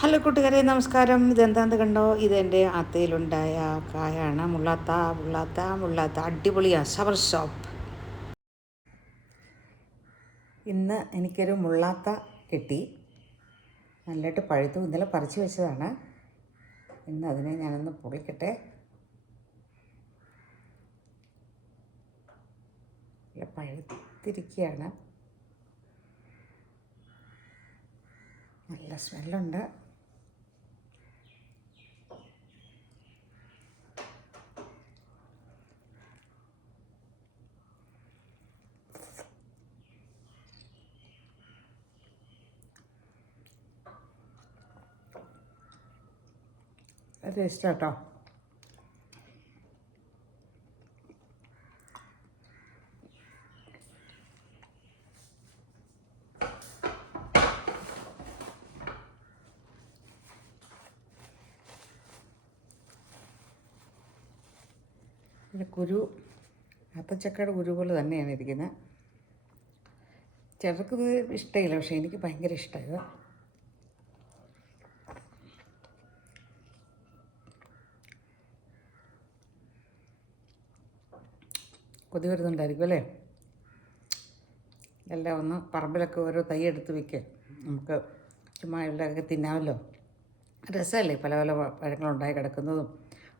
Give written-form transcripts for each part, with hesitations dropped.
Hello കൂട്ടുകാരെ, നമസ്കാരം. ഇതെന്താന്ന് കണ്ടോ? ഇതെൻ്റെ അത്തയിലുണ്ടായ കായാണ്. മുള്ളാത്ത മുള്ളാത്ത മുള്ളാത്ത അടിപൊളിയാണ്. Shower shop. ഇന്ന് എനിക്കൊരു മുള്ളാത്ത കിട്ടി. നല്ലതായിട്ട് പഴുത്തു. ഇന്നലെ പറിച്ചു വെച്ചതാണ്. ഇന്ന് അതിനെ ഞാനൊന്ന് പൊളിക്കട്ടെ. നല്ല പഴുത്തിരിക്കുകയാണ്. നല്ല സ്മെല്ലുണ്ട്. ടേസ്റ്റ് കേട്ടോ. ഇതിൻ്റെ കുരു അത്തച്ചക്കയുടെ കുരു പോലെ തന്നെയാണ് ഇരിക്കുന്നത്. ചിലർക്കിത് ഇഷ്ടമില്ല, പക്ഷേ എനിക്ക് ഭയങ്കര ഇഷ്ടമാണ്. കൊതി വരുന്നുണ്ടായിരിക്കും അല്ലേ? എല്ലാം ഒന്ന് പറമ്പിലൊക്കെ ഓരോ തൈ എടുത്ത് വയ്ക്കുക. നമുക്ക് ചുമ്മാ എവിടെയൊക്കെ തിന്നാമല്ലോ. രസമല്ലേ പല പല പഴങ്ങളുണ്ടായി കിടക്കുന്നതും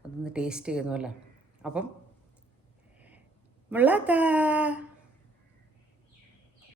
അതൊന്ന് ടേസ്റ്റ് ചെയ്യുന്നതല്ലോ. അപ്പം മുള്ളാത്ത